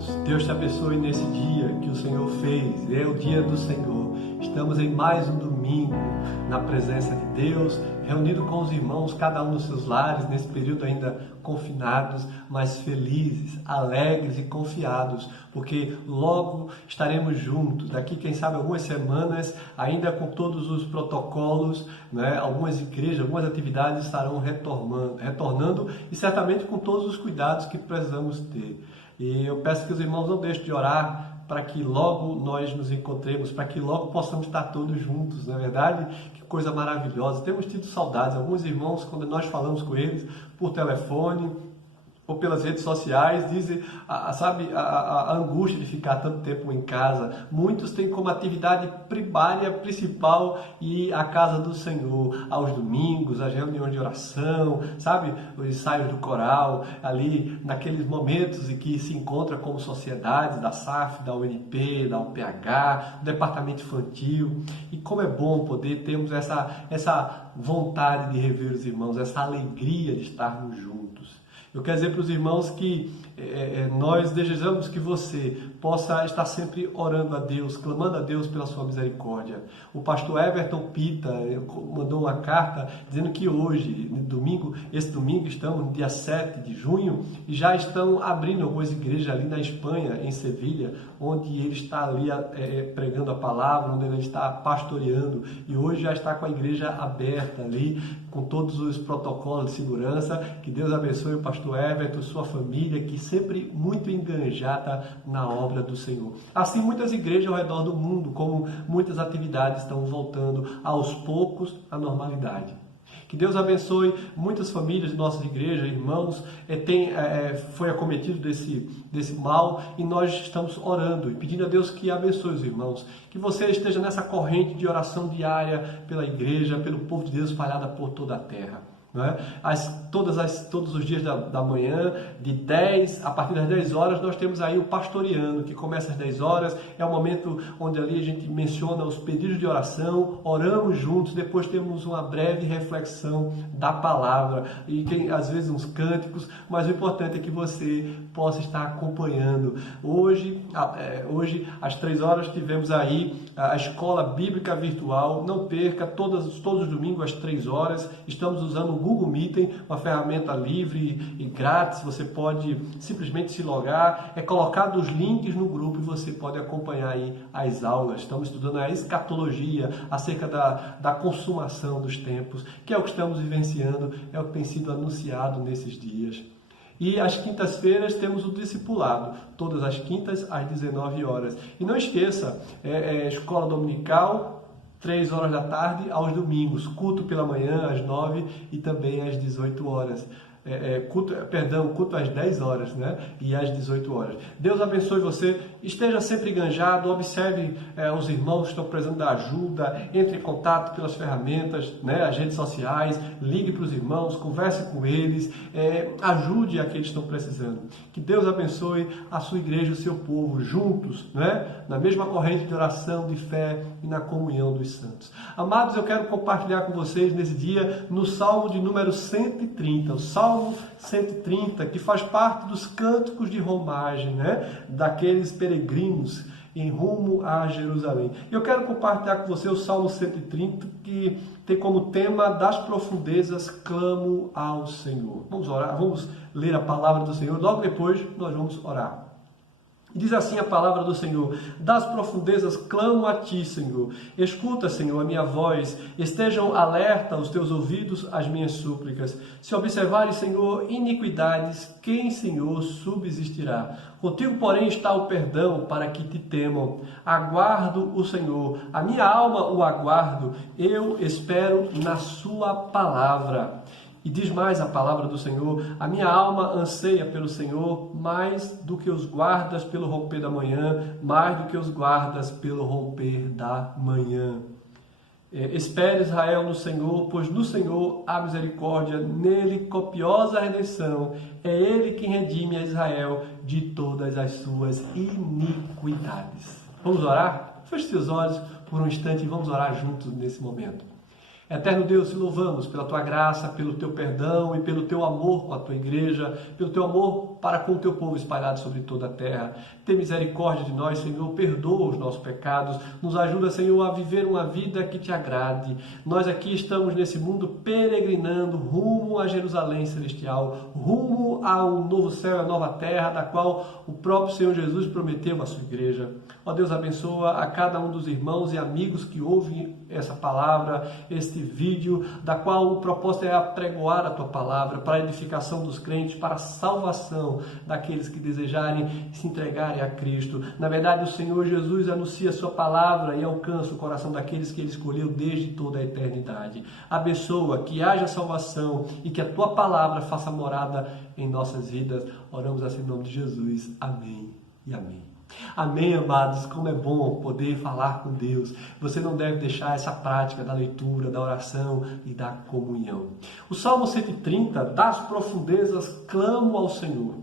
amados, Deus te abençoe nesse dia que o Senhor fez, é o dia do Senhor. Estamos em mais um domingo na presença de Deus, reunido com os irmãos, cada um nos seus lares, nesse período ainda confinados, mas felizes, alegres e confiados, porque logo estaremos juntos, daqui quem sabe algumas semanas, ainda com todos os protocolos, né? Algumas igrejas, algumas atividades estarão retornando e certamente com todos os cuidados que precisamos ter. E eu peço que os irmãos não deixem de orar para que logo nós nos encontremos, para que logo possamos estar todos juntos, não é verdade? Que coisa maravilhosa. Temos tido saudades. Alguns irmãos, quando nós falamos com eles por telefone ou pelas redes sociais, dizem, a angústia de ficar tanto tempo em casa. Muitos têm como atividade primária, principal, ir à casa do Senhor, aos domingos, as reuniões de oração, sabe? Os ensaios do coral, ali naqueles momentos em que se encontra como sociedade, da SAF, da UNP, da UPH, do departamento infantil. E como é bom poder termos essa vontade de rever os irmãos, essa alegria de estarmos juntos. Eu quero dizer para os irmãos que nós desejamos que você possa estar sempre orando a Deus, clamando a Deus pela sua misericórdia. O pastor Everton Pita mandou uma carta dizendo que hoje, esse domingo, estamos no dia 7 de junho e já estão abrindo algumas igrejas ali na Espanha, em Sevilha, onde ele está ali pregando a palavra, onde ele está pastoreando, e hoje já está com a igreja aberta ali, com todos os protocolos de segurança. Que Deus abençoe o pastor Everton, sua família, que sempre muito enganjada na obra do Senhor. Assim, muitas igrejas ao redor do mundo, como muitas atividades estão voltando aos poucos à normalidade. Que Deus abençoe muitas famílias de nossas igrejas, irmãos, foi acometido desse mal, e nós estamos orando e pedindo a Deus que abençoe os irmãos. Que você esteja nessa corrente de oração diária pela igreja, pelo povo de Deus espalhada por toda a terra. Né? Todos os dias da manhã, a partir das 10 horas, nós temos aí o pastoreando, que começa às 10 horas, é o momento onde ali a gente menciona os pedidos de oração, oramos juntos, depois temos uma breve reflexão da palavra, e às vezes uns cânticos, mas o importante é que você possa estar acompanhando. Hoje às 3 horas, tivemos aí a escola bíblica virtual. Não perca, todos os domingos às 3 horas, estamos usando o Google Meeting, uma ferramenta livre e grátis. Você pode simplesmente se logar, colocar os links no grupo e você pode acompanhar aí as aulas. Estamos estudando a escatologia, acerca da consumação dos tempos, que é o que estamos vivenciando, é o que tem sido anunciado nesses dias. E às quintas-feiras temos o discipulado, todas as quintas às 19 horas. E não esqueça, escola dominical, 3 horas da tarde aos domingos, culto pela manhã às 9 e também às 18 horas. Culto às 10 horas, né? E às 18 horas. Deus abençoe você, esteja sempre enganjado, observe os irmãos que estão precisando da ajuda, entre em contato pelas ferramentas, né? As redes sociais, ligue para os irmãos, converse com eles, ajude aqueles que estão precisando. Que Deus abençoe a sua igreja, o seu povo, juntos, né? Na mesma corrente de oração, de fé e na comunhão dos santos. Amados, eu quero compartilhar com vocês nesse dia no Salmo de número 130, o Salmo 130, que faz parte dos cânticos de romagem, né? Daqueles peregrinos em rumo a Jerusalém. Eu quero compartilhar com você o Salmo 130, que tem como tema: das profundezas clamo ao Senhor. Vamos orar, vamos ler a palavra do Senhor, logo depois nós vamos orar. Diz assim a palavra do Senhor: das profundezas clamo a ti, Senhor. Escuta, Senhor, a minha voz. Estejam alerta os teus ouvidos às minhas súplicas. Se observares, Senhor, iniquidades, quem, Senhor, subsistirá? Contigo, porém, está o perdão, para que te temam. Aguardo o Senhor, a minha alma o aguardo. Eu espero na sua palavra. E diz mais a palavra do Senhor: a minha alma anseia pelo Senhor mais do que os guardas pelo romper da manhã, mais do que os guardas pelo romper da manhã. Espere, Israel, no Senhor, pois no Senhor há misericórdia, nele copiosa redenção. É ele quem redime a Israel de todas as suas iniquidades. Vamos orar? Feche seus olhos por um instante e vamos orar juntos nesse momento. Eterno Deus, te louvamos pela tua graça, pelo teu perdão e pelo teu amor com a tua igreja, pelo teu amor para com o teu povo espalhado sobre toda a terra. Tem misericórdia de nós, Senhor, perdoa os nossos pecados, nos ajuda, Senhor, a viver uma vida que te agrade. Nós aqui estamos nesse mundo peregrinando rumo a Jerusalém Celestial, rumo ao novo céu e a nova terra, da qual o próprio Senhor Jesus prometeu à sua igreja. Ó Deus, abençoa a cada um dos irmãos e amigos que ouvem essa palavra, este vídeo, da qual o propósito é apregoar a tua palavra para a edificação dos crentes, para a salvação daqueles que desejarem se entregarem a Cristo. Na verdade, o Senhor Jesus anuncia a sua palavra e alcança o coração daqueles que ele escolheu desde toda a eternidade. Abençoa, que haja salvação e que a tua palavra faça morada em nossas vidas. Oramos assim em nome de Jesus. Amém e amém. Amém, amados, como é bom poder falar com Deus. Você não deve deixar essa prática da leitura, da oração e da comunhão. O Salmo 130, das profundezas clamo ao Senhor.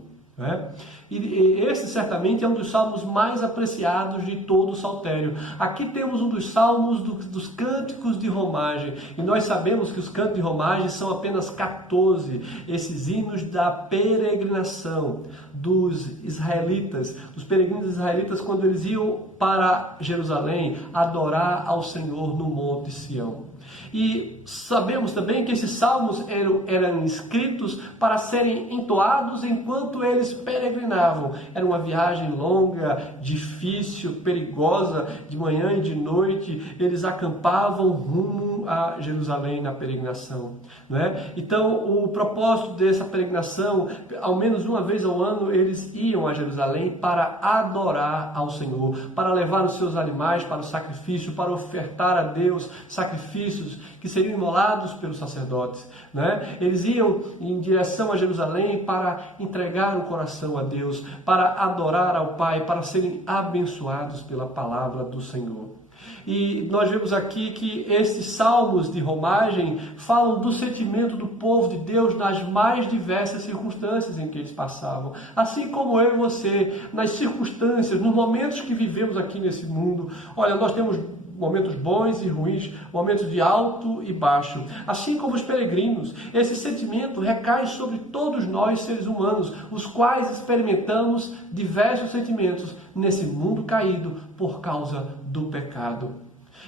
E esse certamente é um dos salmos mais apreciados de todo o saltério. Aqui temos um dos salmos dos cânticos de romagem, e nós sabemos que os cânticos de romagem são apenas 14, esses hinos da peregrinação dos israelitas, dos peregrinos israelitas, quando eles iam para Jerusalém adorar ao Senhor no Monte Sião. E sabemos também que esses salmos eram escritos para serem entoados enquanto eles peregrinavam. Era uma viagem longa, difícil, perigosa, de manhã e de noite. Eles acampavam rumo a Jerusalém na peregrinação, né? Então, o propósito dessa peregrinação, ao menos uma vez ao ano, eles iam a Jerusalém para adorar ao Senhor, para levar os seus animais para o sacrifício, para ofertar a Deus sacrifícios que seriam imolados pelos sacerdotes, né? Eles iam em direção a Jerusalém para entregar o coração a Deus, para adorar ao Pai, para serem abençoados pela palavra do Senhor. E nós vemos aqui que esses salmos de romagem falam do sentimento do povo de Deus nas mais diversas circunstâncias em que eles passavam. Assim como eu e você, nas circunstâncias, nos momentos que vivemos aqui nesse mundo. Olha, nós temos momentos bons e ruins, momentos de alto e baixo. Assim como os peregrinos, esse sentimento recai sobre todos nós, seres humanos, os quais experimentamos diversos sentimentos nesse mundo caído por causa do pecado.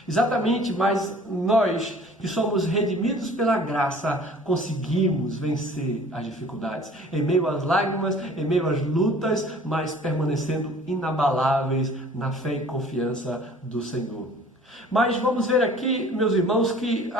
Exatamente, mas nós que somos redimidos pela graça, conseguimos vencer as dificuldades. Em meio às lágrimas, em meio às lutas, mas permanecendo inabaláveis na fé e confiança do Senhor. Mas vamos ver aqui, meus irmãos, que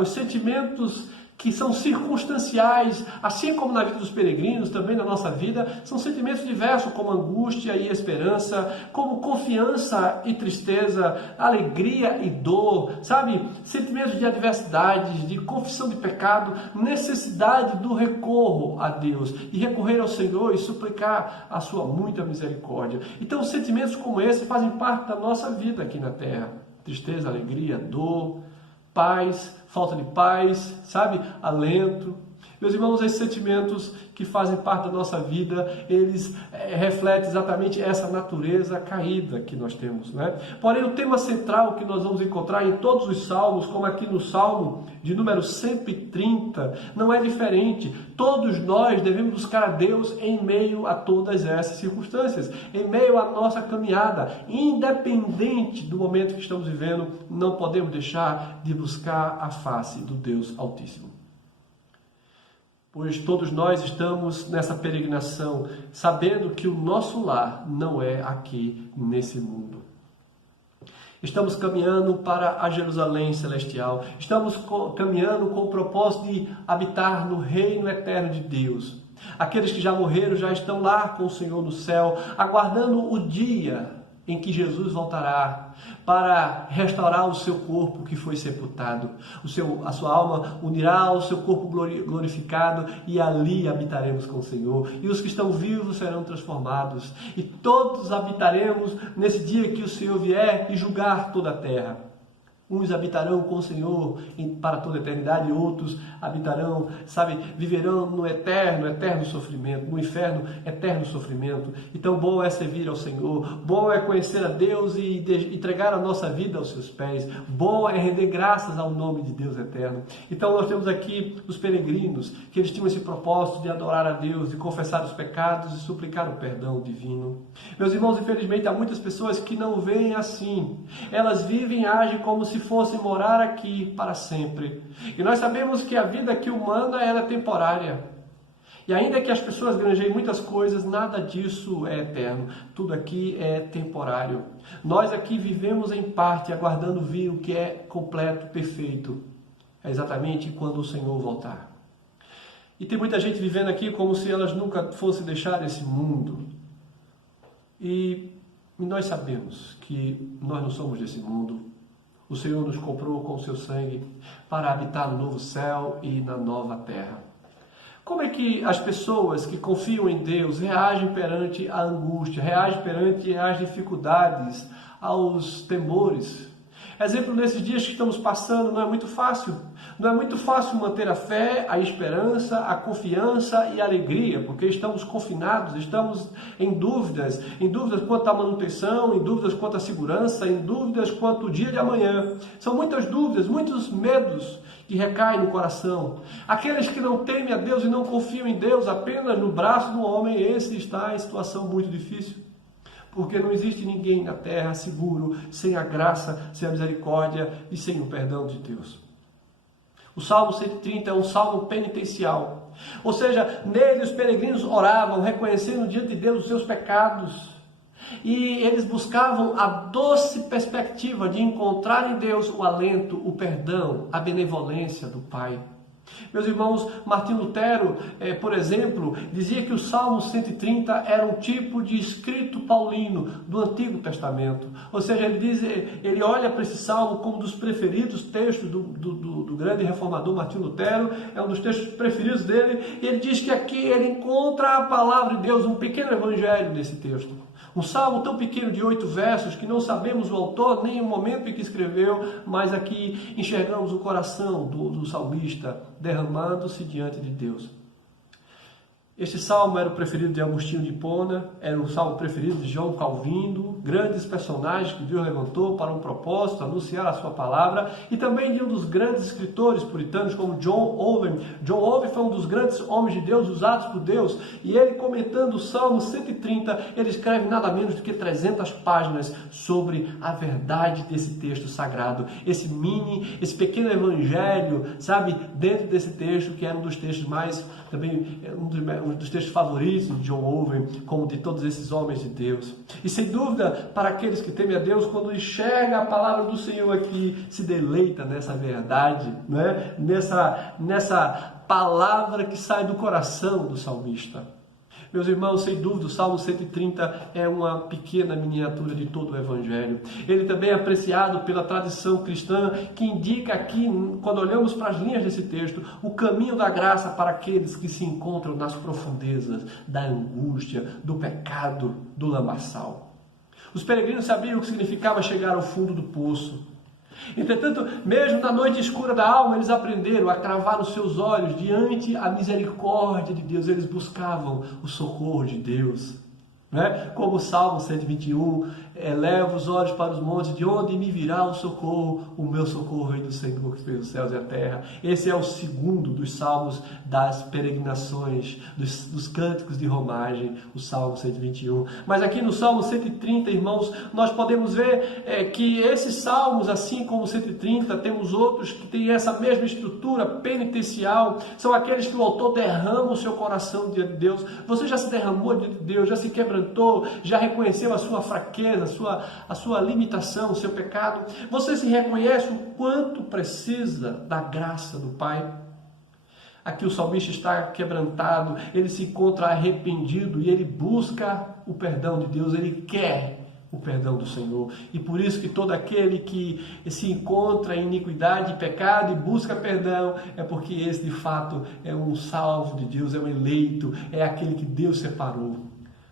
os sentimentos que são circunstanciais, assim como na vida dos peregrinos, também na nossa vida, são sentimentos diversos, como angústia e esperança, como confiança e tristeza, alegria e dor, sabe? Sentimentos de adversidade, de confissão de pecado, necessidade do recorro a Deus, e recorrer ao Senhor e suplicar a sua muita misericórdia. Então, sentimentos como esse fazem parte da nossa vida aqui na terra. Tristeza, alegria, dor, paz, falta de paz, sabe? Alento. Meus irmãos, esses sentimentos que fazem parte da nossa vida, eles refletem exatamente essa natureza caída que nós temos, né? Porém, o tema central que nós vamos encontrar em todos os salmos, como aqui no Salmo de número 130, não é diferente. Todos nós devemos buscar a Deus em meio a todas essas circunstâncias, em meio à nossa caminhada, independente do momento que estamos vivendo, não podemos deixar de buscar a face do Deus Altíssimo. Pois todos nós estamos nessa peregrinação, sabendo que o nosso lar não é aqui nesse mundo. Estamos caminhando para a Jerusalém Celestial. Estamos caminhando com o propósito de habitar no reino eterno de Deus. Aqueles que já morreram já estão lá com o Senhor no céu, aguardando o dia em que Jesus voltará para restaurar o seu corpo que foi sepultado. A sua alma unirá ao seu corpo glorificado e ali habitaremos com o Senhor. E os que estão vivos serão transformados. E todos habitaremos nesse dia que o Senhor vier e julgar toda a terra. Uns habitarão com o Senhor para toda a eternidade, e outros habitarão, viverão no eterno sofrimento, no inferno, eterno sofrimento. Então, bom é servir ao Senhor, bom é conhecer a Deus e entregar a nossa vida aos seus pés, bom é render graças ao nome de Deus eterno. Então, nós temos aqui os peregrinos, que eles tinham esse propósito de adorar a Deus, de confessar os pecados e suplicar o perdão divino. Meus irmãos, infelizmente, há muitas pessoas que não veem assim. Elas vivem e agem como se fosse morar aqui para sempre. E nós sabemos que a vida aqui humana ela é temporária. E ainda que as pessoas granjeiem muitas coisas, nada disso é eterno. Tudo aqui é temporário. Nós aqui vivemos em parte, aguardando vir o que é completo, perfeito. É exatamente quando o Senhor voltar. E tem muita gente vivendo aqui como se elas nunca fossem deixar esse mundo. E nós sabemos que nós não somos desse mundo. O Senhor nos comprou com o seu sangue para habitar no novo céu e na nova terra. Como é que as pessoas que confiam em Deus reagem perante a angústia, reagem perante as dificuldades, aos temores? Exemplo, nesses dias que estamos passando, não é muito fácil. Não é muito fácil manter a fé, a esperança, a confiança e a alegria, porque estamos confinados, estamos em dúvidas quanto à manutenção, em dúvidas quanto à segurança, em dúvidas quanto ao dia de amanhã. São muitas dúvidas, muitos medos que recaem no coração. Aqueles que não temem a Deus e não confiam em Deus apenas no braço do homem, esse está em situação muito difícil. Porque não existe ninguém na terra seguro, sem a graça, sem a misericórdia e sem o perdão de Deus. O Salmo 130 é um salmo penitencial. Ou seja, nele os peregrinos oravam, reconhecendo diante de Deus os seus pecados. E eles buscavam a doce perspectiva de encontrar em Deus o alento, o perdão, a benevolência do Pai. Meus irmãos, Martinho Lutero, por exemplo, dizia que o Salmo 130 era um tipo de escrito paulino do Antigo Testamento. Ou seja, ele olha para esse Salmo como um dos preferidos textos do grande reformador Martinho Lutero, é um dos textos preferidos dele, e ele diz que aqui ele encontra a palavra de Deus, um pequeno evangelho nesse texto. Um salmo tão pequeno de 8 versos que não sabemos o autor nem o momento em que escreveu, mas aqui enxergamos o coração do salmista derramando-se diante de Deus. Este salmo era o preferido de Agostinho de Hipona, era o salmo preferido de João Calvino, grandes personagens que Deus levantou para um propósito, anunciar a sua palavra, e também de um dos grandes escritores puritanos como John Owen. John Owen foi um dos grandes homens de Deus usados por Deus, e ele comentando o Salmo 130, ele escreve nada menos do que 300 páginas sobre a verdade desse texto sagrado, esse pequeno evangelho, dentro desse texto, que era um dos textos mais, também um dos textos favoritos de John Owen, como de todos esses homens de Deus. E sem dúvida, para aqueles que temem a Deus, quando enxerga a palavra do Senhor aqui, se deleita nessa verdade, né? nessa palavra que sai do coração do salmista. Meus irmãos, sem dúvida, o Salmo 130 é uma pequena miniatura de todo o Evangelho. Ele também é apreciado pela tradição cristã, que indica aqui, quando olhamos para as linhas desse texto, o caminho da graça para aqueles que se encontram nas profundezas da angústia, do pecado, do lamaçal. Os peregrinos sabiam o que significava chegar ao fundo do poço. Entretanto, mesmo na noite escura da alma, eles aprenderam a cravar os seus olhos diante a misericórdia de Deus. Eles buscavam o socorro de Deus. Como o Salmo 121, eleva os olhos para os montes, de onde me virá o socorro? O meu socorro vem do Senhor que fez os céus e a terra. Esse é o segundo dos salmos das peregrinações, dos cânticos de romagem, o Salmo 121. Mas aqui no Salmo 130, irmãos, nós podemos ver que esses salmos, assim como o 130, temos outros que têm essa mesma estrutura penitencial, são aqueles que o autor derrama o seu coração diante de Deus. Você já se derramou diante de Deus, já se quebrantou, já reconheceu a sua fraqueza, a sua limitação, o seu pecado? Você se reconhece o quanto precisa da graça do Pai? Aqui o salmista está quebrantado, ele se encontra arrependido e ele busca o perdão de Deus, ele quer o perdão do Senhor. E por isso que todo aquele que se encontra em iniquidade e pecado e busca perdão, é porque esse de fato é um salvo de Deus, é um eleito, é aquele que Deus separou.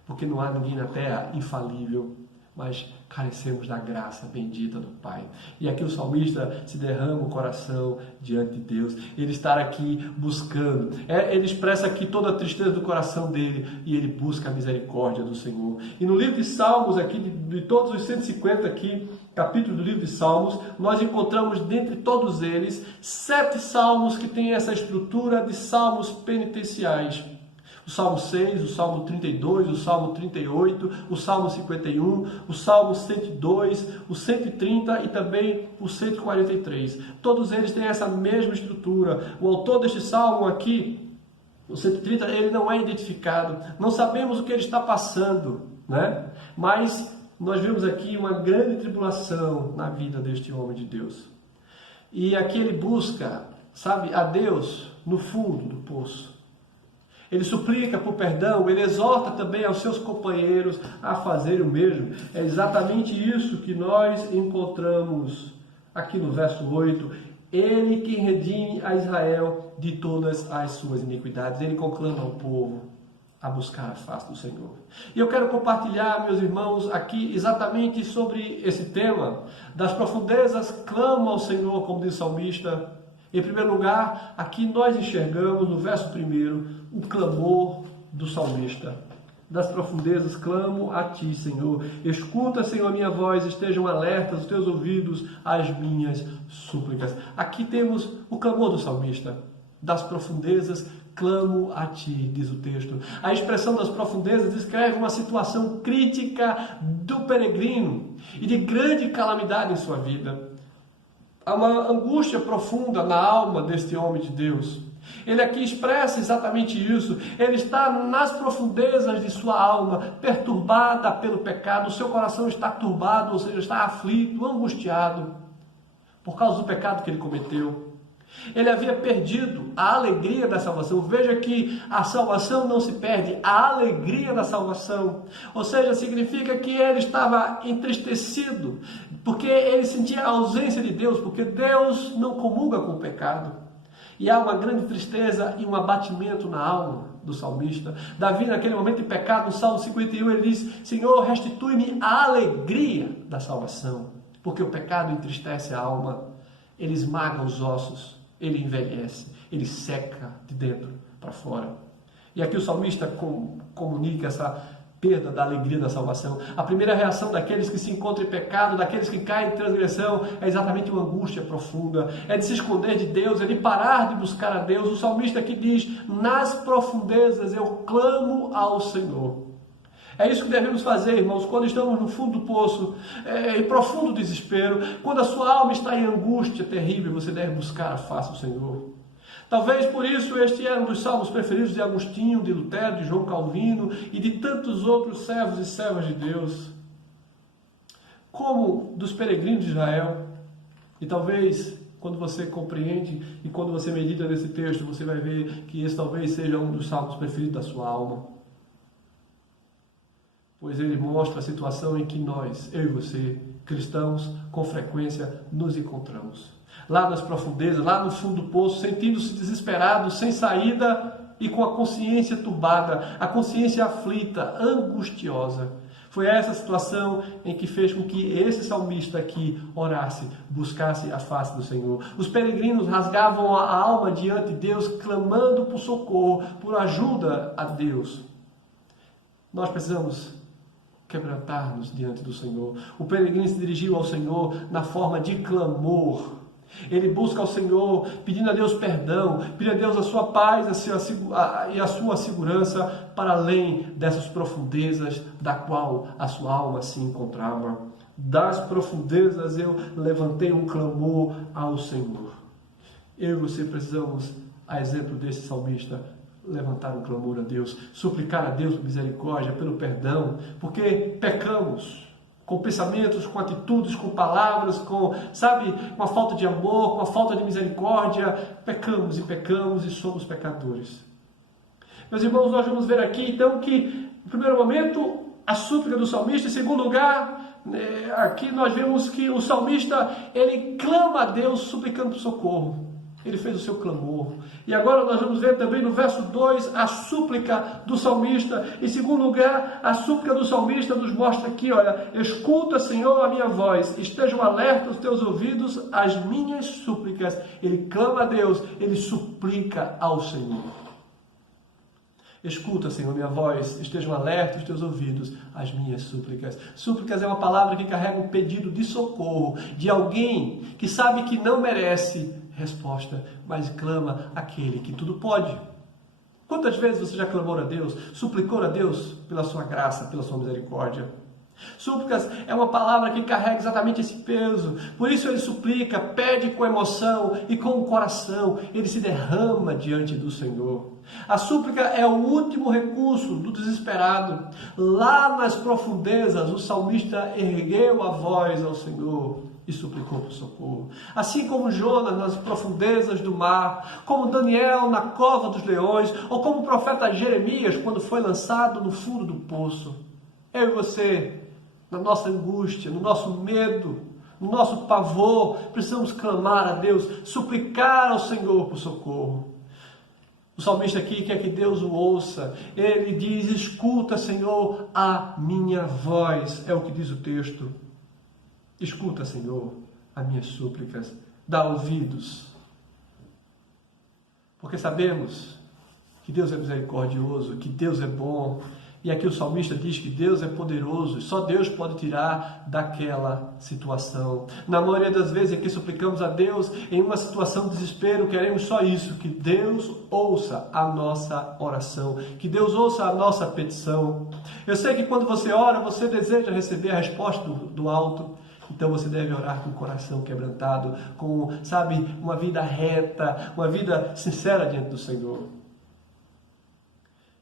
Porque não há ninguém na terra infalível. mas carecemos da graça bendita do Pai. E aqui o salmista se derrama o coração diante de Deus. Ele está aqui buscando. Ele expressa aqui toda a tristeza do coração dele e ele busca a misericórdia do Senhor. E no livro de Salmos, aqui, de todos os 150 aqui, capítulos do livro de Salmos, nós encontramos dentre todos eles 7 salmos que têm essa estrutura de salmos penitenciais. O Salmo 6, o Salmo 32, o Salmo 38, o Salmo 51, o Salmo 102, o 130 e também o 143. Todos eles têm essa mesma estrutura. O autor deste salmo aqui, o 130, ele não é identificado. Não sabemos o que ele está passando, né? Mas nós vemos aqui uma grande tribulação na vida deste homem de Deus. E aqui ele busca, sabe, a Deus no fundo do poço. Ele suplica por perdão, ele exorta também aos seus companheiros a fazerem o mesmo. É exatamente isso que nós encontramos aqui no verso 8. Ele que redime a Israel de todas as suas iniquidades. Ele conclama ao povo a buscar a face do Senhor. E eu quero compartilhar, meus irmãos, aqui exatamente sobre esse tema. Das profundezas clamo ao Senhor, como diz o salmista. Em primeiro lugar, aqui nós enxergamos no verso 1 o clamor do salmista. Das profundezas clamo a ti, Senhor. Escuta, Senhor, a minha voz, estejam alertas os teus ouvidos às minhas súplicas. Aqui temos o clamor do salmista. Das profundezas clamo a ti, diz o texto. A expressão das profundezas descreve uma situação crítica do peregrino e de grande calamidade em sua vida. Há uma angústia profunda na alma deste homem de Deus. Ele aqui expressa exatamente isso. Ele está nas profundezas de sua alma, perturbada pelo pecado. O seu coração está turbado, ou seja, está aflito, angustiado, por causa do pecado que ele cometeu. Ele havia perdido a alegria da salvação. Veja que a salvação não se perde, a alegria da salvação. Ou seja, significa que ele estava entristecido, porque ele sentia a ausência de Deus, porque Deus não comunga com o pecado. E há uma grande tristeza e um abatimento na alma do salmista. Davi, naquele momento de pecado, no Salmo 51, ele diz: Senhor, restitui-me a alegria da salvação, porque o pecado entristece a alma, ele esmaga os ossos, ele envelhece, ele seca de dentro para fora. E aqui o salmista comunica essa perda da alegria da salvação. A primeira reação daqueles que se encontram em pecado, daqueles que caem em transgressão, é exatamente uma angústia profunda, é de se esconder de Deus, é de parar de buscar a Deus. O salmista aqui diz: nas profundezas eu clamo ao Senhor. É isso que devemos fazer, irmãos, quando estamos no fundo do poço, em profundo desespero, quando a sua alma está em angústia terrível, você deve buscar a face do Senhor. Talvez por isso este era um dos salmos preferidos de Agostinho, de Lutero, de João Calvino e de tantos outros servos e servas de Deus, como dos peregrinos de Israel. E talvez, quando você compreende e quando você medita nesse texto, você vai ver que esse talvez seja um dos salmos preferidos da sua alma. Pois ele mostra a situação em que nós, eu e você, cristãos, com frequência nos encontramos. Lá nas profundezas, lá no fundo do poço, sentindo-se desesperados, sem saída e com a consciência turbada, a consciência aflita, angustiosa. Foi essa situação em que fez com que esse salmista aqui orasse, buscasse a face do Senhor. Os peregrinos rasgavam a alma diante de Deus, clamando por socorro, por ajuda a Deus. Nós precisamos quebrantar-nos diante do Senhor. O peregrino se dirigiu ao Senhor na forma de clamor. Ele busca ao Senhor, pedindo a Deus perdão, pedindo a Deus a sua paz e a sua segurança para além dessas profundezas da qual a sua alma se encontrava. Das profundezas eu levantei um clamor ao Senhor. Eu e você precisamos, a exemplo desse salmista, levantar um clamor a Deus, suplicar a Deus por misericórdia, pelo perdão, porque pecamos com pensamentos, com atitudes, com palavras, com a falta de amor, com a falta de misericórdia. Pecamos e somos pecadores. Meus irmãos, nós vamos ver aqui então que, em primeiro momento, a súplica do salmista. Em segundo lugar, aqui nós vemos que o salmista, ele clama a Deus suplicando por socorro. Ele fez o seu clamor. E agora nós vamos ver também no verso 2 a súplica do salmista. Em segundo lugar, a súplica do salmista nos mostra aqui, olha, escuta, Senhor, a minha voz, estejam alertas os teus ouvidos às minhas súplicas. Ele clama a Deus, ele suplica ao Senhor. Escuta, Senhor, minha voz, estejam alertas os teus ouvidos às minhas súplicas. Súplicas é uma palavra que carrega um pedido de socorro, de alguém que sabe que não merece resposta, mas clama aquele que tudo pode. Quantas vezes você já clamou a Deus, suplicou a Deus pela sua graça, pela sua misericórdia? Súplicas é uma palavra que carrega exatamente esse peso. Por isso ele suplica, pede com emoção e com o coração. Ele se derrama diante do Senhor. A súplica é o último recurso do desesperado. Lá nas profundezas, o salmista ergueu a voz ao Senhor e suplicou por socorro. Assim como Jonas nas profundezas do mar, como Daniel na cova dos leões, ou como o profeta Jeremias quando foi lançado no fundo do poço. Eu e você, na nossa angústia, no nosso medo, no nosso pavor, precisamos clamar a Deus, suplicar ao Senhor por socorro. O salmista aqui quer que Deus o ouça. Ele diz, escuta, Senhor, a minha voz. É o que diz o texto. Escuta, Senhor, as minhas súplicas. Dá ouvidos. Porque sabemos que Deus é misericordioso, que Deus é bom. E aqui o salmista diz que Deus é poderoso e só Deus pode tirar daquela situação. Na maioria das vezes em que suplicamos a Deus em uma situação de desespero, queremos só isso, que Deus ouça a nossa oração, que Deus ouça a nossa petição. Eu sei que quando você ora, você deseja receber a resposta do alto. Então você deve orar com o coração quebrantado, com, uma vida reta, uma vida sincera diante do Senhor.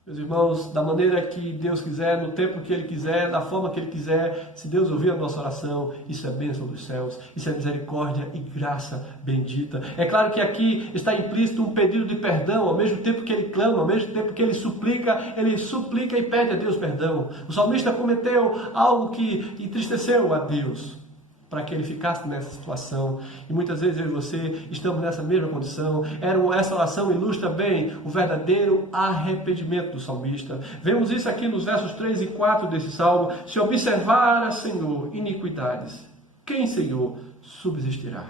Meus irmãos, da maneira que Deus quiser, no tempo que Ele quiser, da forma que Ele quiser, se Deus ouvir a nossa oração, isso é bênção dos céus, isso é misericórdia e graça bendita. É claro que aqui está implícito um pedido de perdão, ao mesmo tempo que Ele clama, ao mesmo tempo que Ele suplica e pede a Deus perdão. O salmista cometeu algo que entristeceu a Deus, para que ele ficasse nessa situação. E muitas vezes eu e você estamos nessa mesma condição. Essa oração ilustra bem o verdadeiro arrependimento do salmista. Vemos isso aqui nos versos 3 e 4 desse salmo. Se observar, Senhor, iniquidades, quem, Senhor, subsistirá?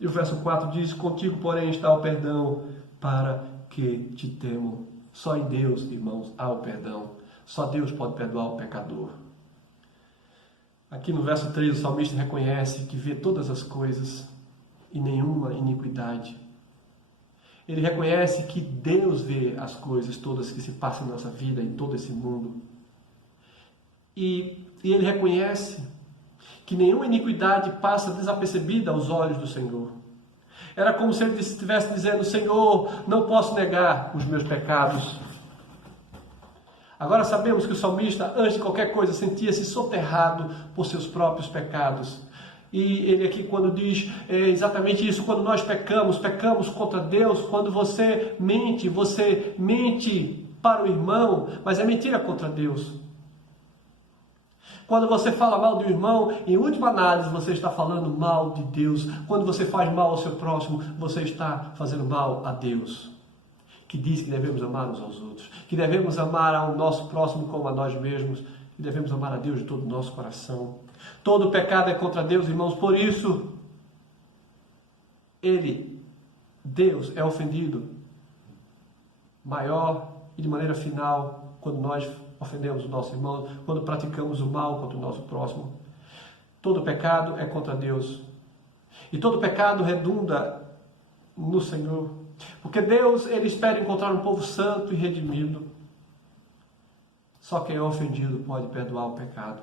E o verso 4 diz, contigo, porém, está o perdão, para que te temo. Só em Deus, irmãos, há o perdão. Só Deus pode perdoar o pecador. Aqui no verso 3 o salmista reconhece que vê todas as coisas e nenhuma iniquidade. Ele reconhece que Deus vê as coisas todas que se passam na nossa vida, em todo esse mundo. E ele reconhece que nenhuma iniquidade passa desapercebida aos olhos do Senhor. Era como se ele estivesse dizendo, Senhor, não posso negar os meus pecados. Agora sabemos que o salmista, antes de qualquer coisa, sentia-se soterrado por seus próprios pecados. E ele aqui quando diz exatamente isso, quando nós pecamos contra Deus, quando você mente para o irmão, mas é mentira contra Deus. Quando você fala mal do irmão, em última análise você está falando mal de Deus. Quando você faz mal ao seu próximo, você está fazendo mal a Deus, que diz que devemos amar uns aos outros, que devemos amar ao nosso próximo como a nós mesmos, que devemos amar a Deus de todo o nosso coração. Todo pecado é contra Deus, irmãos, por isso, Deus é ofendido maior e de maneira final quando nós ofendemos o nosso irmão, quando praticamos o mal contra o nosso próximo. Todo pecado é contra Deus. E todo pecado redunda no Senhor. Porque Deus, Ele espera encontrar um povo santo e redimido. Só quem é ofendido pode perdoar o pecado.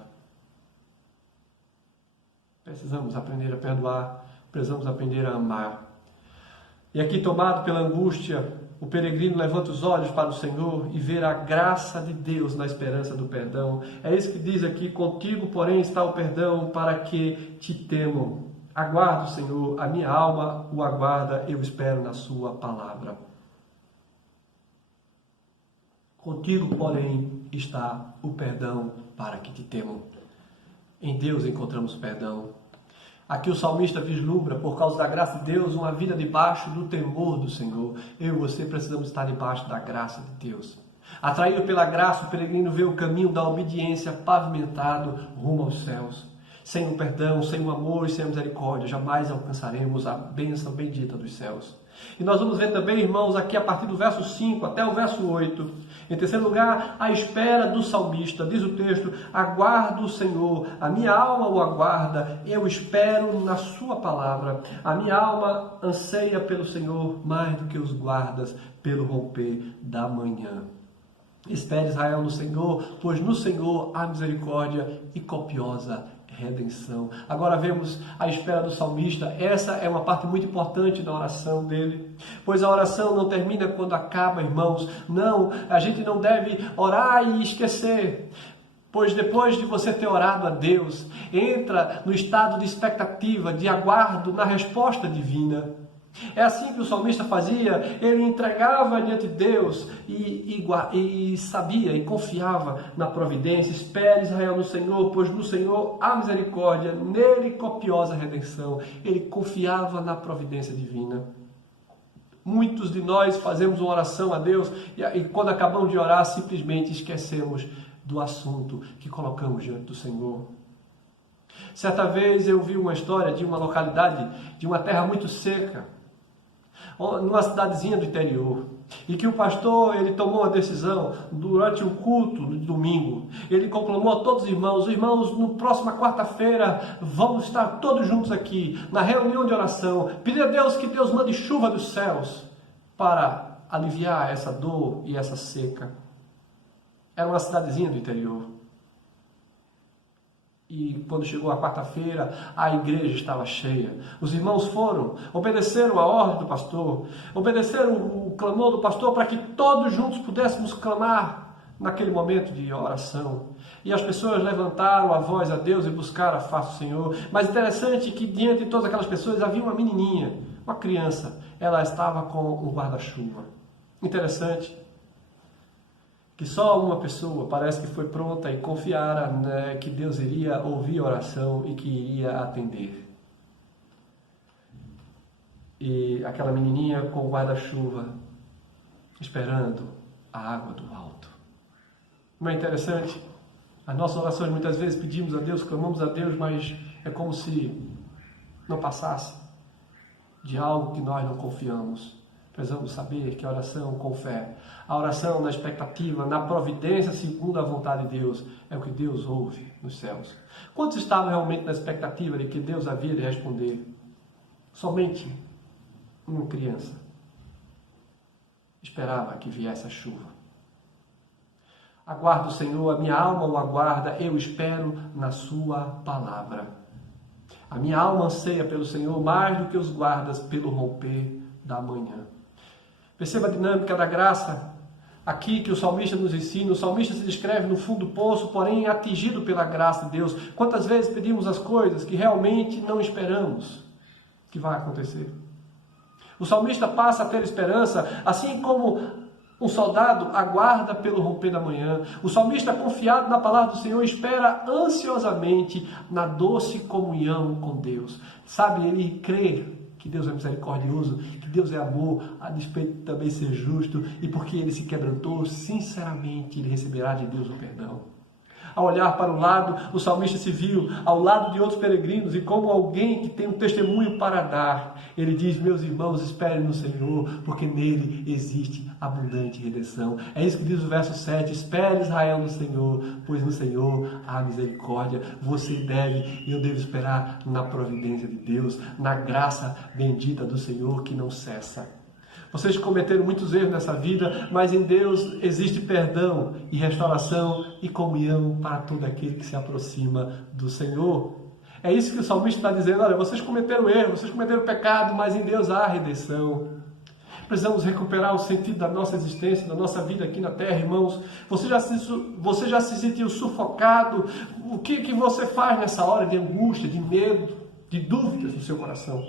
Precisamos aprender a perdoar, precisamos aprender a amar. E aqui, tomado pela angústia, o peregrino levanta os olhos para o Senhor e vê a graça de Deus na esperança do perdão. É isso que diz aqui, contigo, porém, está o perdão para que te temam. Aguardo, Senhor, a minha alma o aguarda, eu espero na sua palavra. Contigo, porém, está o perdão para que te temam. Em Deus encontramos perdão. Aqui o salmista vislumbra, por causa da graça de Deus, uma vida debaixo do temor do Senhor. Eu e você precisamos estar debaixo da graça de Deus. Atraído pela graça, o peregrino vê o caminho da obediência pavimentado rumo aos céus. Sem o perdão, sem o amor e sem a misericórdia, jamais alcançaremos a bênção bendita dos céus. E nós vamos ver também, irmãos, aqui a partir do verso 5 até o verso 8. Em terceiro lugar, a espera do salmista. Diz o texto: aguardo o Senhor, a minha alma o aguarda, eu espero na sua palavra. A minha alma anseia pelo Senhor mais do que os guardas pelo romper da manhã. Espere, Israel, no Senhor, pois no Senhor há misericórdia e copiosa redenção. Agora vemos a espera do salmista. Essa é uma parte muito importante da oração dele, pois a oração não termina quando acaba, irmãos. Não, a gente não deve orar e esquecer, pois depois de você ter orado a Deus, entra no estado de expectativa, de aguardo na resposta divina. É assim que o salmista fazia. Ele entregava diante de Deus e sabia e confiava na providência. Espere, Israel, no Senhor, pois no Senhor há misericórdia, nele copiosa redenção. Ele confiava na providência divina. Muitos de nós fazemos uma oração a Deus e quando acabamos de orar, simplesmente esquecemos do assunto que colocamos diante do Senhor. Certa vez eu vi uma história de uma localidade, de uma terra muito seca, numa cidadezinha do interior, e que o pastor ele tomou uma decisão durante o culto de domingo. Ele conclamou a todos os irmãos, no próxima quarta-feira vamos estar todos juntos aqui, na reunião de oração, pedir a Deus que Deus mande chuva dos céus para aliviar essa dor e essa seca. Era uma cidadezinha do interior. E quando chegou a quarta-feira, a igreja estava cheia. Os irmãos foram, obedeceram a ordem do pastor, obedeceram o clamor do pastor para que todos juntos pudéssemos clamar naquele momento de oração. E as pessoas levantaram a voz a Deus e buscaram a face do Senhor. Mas interessante que diante de todas aquelas pessoas havia uma menininha, uma criança. Ela estava com um guarda-chuva. Interessante que só uma pessoa parece que foi pronta e confiara, né, que Deus iria ouvir a oração e que iria atender. E aquela menininha com o guarda-chuva, esperando a água do alto. Não é interessante? As nossas orações muitas vezes pedimos a Deus, clamamos a Deus, mas é como se não passasse de algo que nós não confiamos. Precisamos saber que a oração com fé, a oração na expectativa, na providência segundo a vontade de Deus, é o que Deus ouve nos céus. Quantos estavam realmente na expectativa de que Deus havia de responder? Somente uma criança esperava que viesse a chuva. Aguardo o Senhor, a minha alma o aguarda, eu espero na sua palavra. A minha alma anseia pelo Senhor mais do que os guardas pelo romper da manhã. Perceba a dinâmica da graça aqui que o salmista nos ensina. O salmista se descreve no fundo do poço, porém atingido pela graça de Deus. Quantas vezes pedimos as coisas que realmente não esperamos que vai acontecer? O salmista passa a ter esperança, assim como um soldado aguarda pelo romper da manhã. O salmista, confiado na palavra do Senhor, espera ansiosamente na doce comunhão com Deus. Sabe, ele crê que Deus é misericordioso, que Deus é amor, a despeito de também ser justo, e porque ele se quebrantou, sinceramente ele receberá de Deus o perdão. Ao olhar para o lado, o salmista se viu ao lado de outros peregrinos, e como alguém que tem um testemunho para dar, ele diz: meus irmãos, esperem no Senhor, porque nele existe abundante redenção. É isso que diz o verso 7, espere, Israel, no Senhor, pois no Senhor há misericórdia. Você deve e eu devo esperar na providência de Deus, na graça bendita do Senhor que não cessa. Vocês cometeram muitos erros nessa vida, mas em Deus existe perdão e restauração e comunhão para todo aquele que se aproxima do Senhor. É isso que o salmista está dizendo. Olha, vocês cometeram erro, vocês cometeram pecado, mas em Deus há redenção. Precisamos recuperar o sentido da nossa existência, da nossa vida aqui na terra, irmãos. Você já se sentiu sufocado? O que você faz nessa hora de angústia, de medo, de dúvidas no seu coração?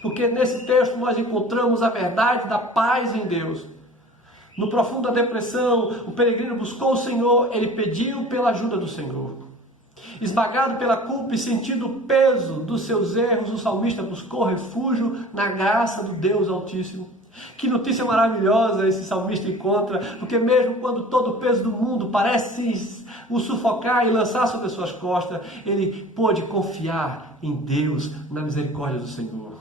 Porque nesse texto nós encontramos a verdade da paz em Deus. No profundo da depressão, o peregrino buscou o Senhor, ele pediu pela ajuda do Senhor. Esmagado pela culpa e sentindo o peso dos seus erros, o salmista buscou refúgio na graça do Deus Altíssimo. Que notícia maravilhosa esse salmista encontra, porque mesmo quando todo o peso do mundo parece o sufocar e lançar sobre as suas costas, ele pôde confiar em Deus, na misericórdia do Senhor.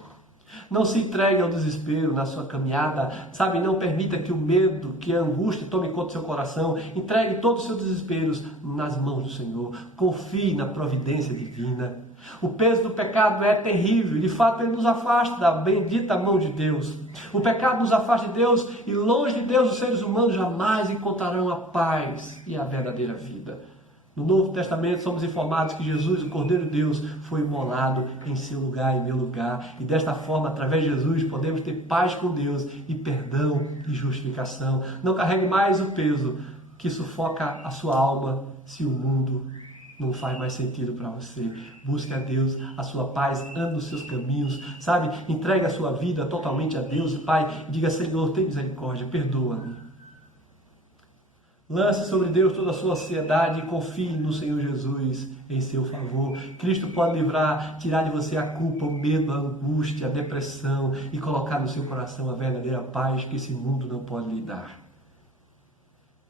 Não se entregue ao desespero na sua caminhada, sabe? Não permita que o medo, que a angústia tome conta do seu coração. Entregue todos os seus desesperos nas mãos do Senhor. Confie na providência divina. O peso do pecado é terrível e de fato ele nos afasta da bendita mão de Deus. O pecado nos afasta de Deus e longe de Deus os seres humanos jamais encontrarão a paz e a verdadeira vida. No Novo Testamento somos informados que Jesus, o Cordeiro de Deus, foi imolado em seu lugar, em meu lugar. E desta forma, através de Jesus, podemos ter paz com Deus e perdão e justificação. Não carregue mais o peso que sufoca a sua alma se o mundo não faz mais sentido para você. Busque a Deus, a sua paz, ande nos seus caminhos, sabe? Entregue a sua vida totalmente a Deus, Pai, e diga: Senhor, tem misericórdia, perdoa-me. Lance sobre Deus toda a sua ansiedade e confie no Senhor Jesus em seu favor. Cristo pode livrar, tirar de você a culpa, o medo, a angústia, a depressão e colocar no seu coração a verdadeira paz que esse mundo não pode lhe dar.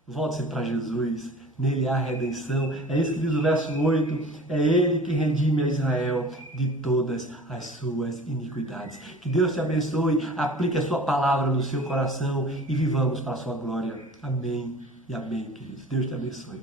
Volte-se para Jesus, nele há redenção. É isso que diz o verso 8, é Ele que redime a Israel de todas as suas iniquidades. Que Deus te abençoe, aplique a sua palavra no seu coração e vivamos para a sua glória. Amém. E amém, queridos. Deus te abençoe.